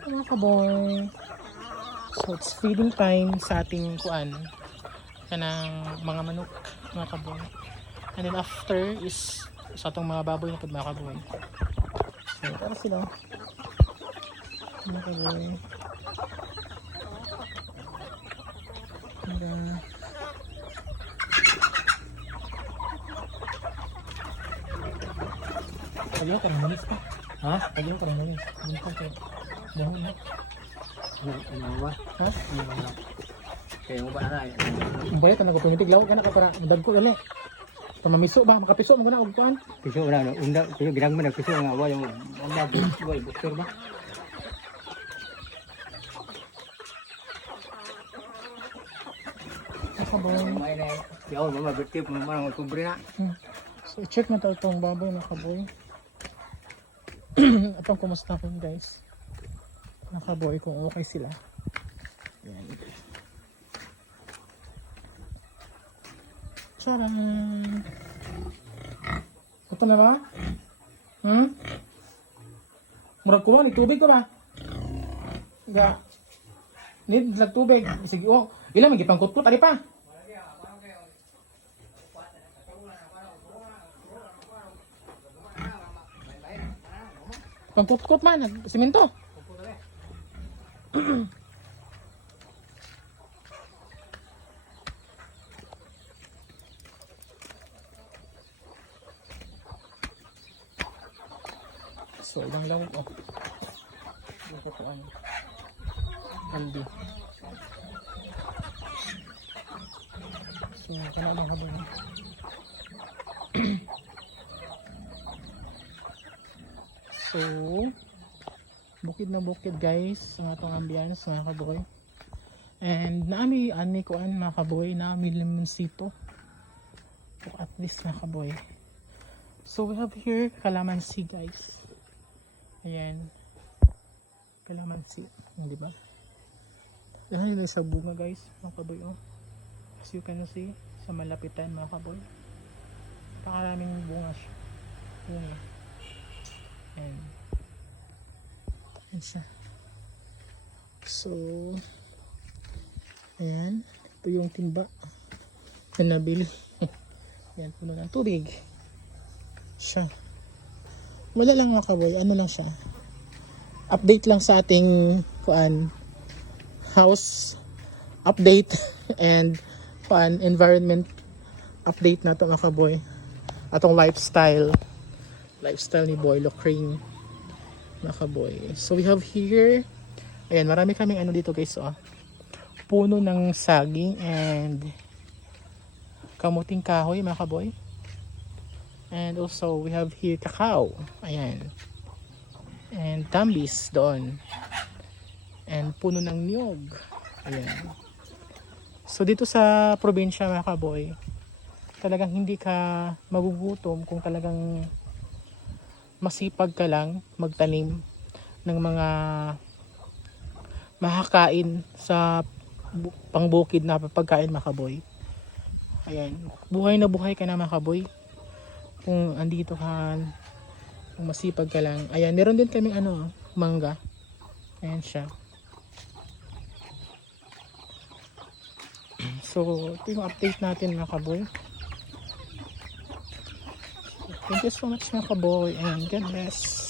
Mga kaboy. So, it's feeding time sa ating kuan kanang mga manok, mga kaboy. And then after is sa atong mga baboy na pud mga kaboy. So, para sila. Mga kaboy. Mga Kaliwa ka ng munis pa. Ha? Kaliwa ka ng munis. Munis pa kayo. Dahon na. Ano ba? Ha? Ano ba? Kaya mo ba na ay? Bayat na ko pinitig law kana ka para madagko dali. Pamamiso ba makapiso mo na og kuan? Piso na no. Unda piso gidang mo na piso nga wa yung unda boy bukter ba. Kabon. May na. Yaw mama bitip mo man ang kubre na. Hmm. So check na to tong baboy na kaboy. Atong kumusta ko guys ng kaboy kung okay sila. Yan. Tcharam! Ito na ba? Hmm? Murag ko ni tubig ko ba? Ga. Need lag tubig. Sige, oh. Ila magipang kutkot, ali pa. Pangkot-kot man, semento. So, ibang lawak oh. Dito ko ano. Haldi. So, kana lang habang. so, bukid na bukid guys ang atong ambience mga kaboy and naami ani kuan mga kaboy naami limonsito look at least mga kaboy so we have here kalamansi guys ayan kalamansi hindi ba dahil nila sa bunga guys mga kaboy oh as you can see sa malapitan mga kaboy napakaraming bunga siya bunga and Ayan siya. So, ayan. Ito yung timba na nabili. ayan, puno ng tubig. Siya. Wala lang mga kaboy. Ano lang siya. Update lang sa ating kuan house update and kuan environment update na to mga kaboy. Atong lifestyle lifestyle ni Boy Locring mga So we have here, ayan, marami kaming ano dito guys, oh. Puno ng saging and kamuting kahoy, mga kaboy. And also, we have here cacao. Ayan. And tambis doon. And puno ng niyog. Ayan. So dito sa probinsya mga kaboy, talagang hindi ka magugutom kung talagang masipag ka lang magtanim ng mga mahakain sa pangbukid na pagkain makaboy. Ayan, buhay na buhay ka na makaboy. Kung andito ka, kung masipag ka lang. Ayan, meron din kaming ano, mangga. Ayan siya. So, ito yung update natin makaboy. Thank you so much mga kaboy and goodness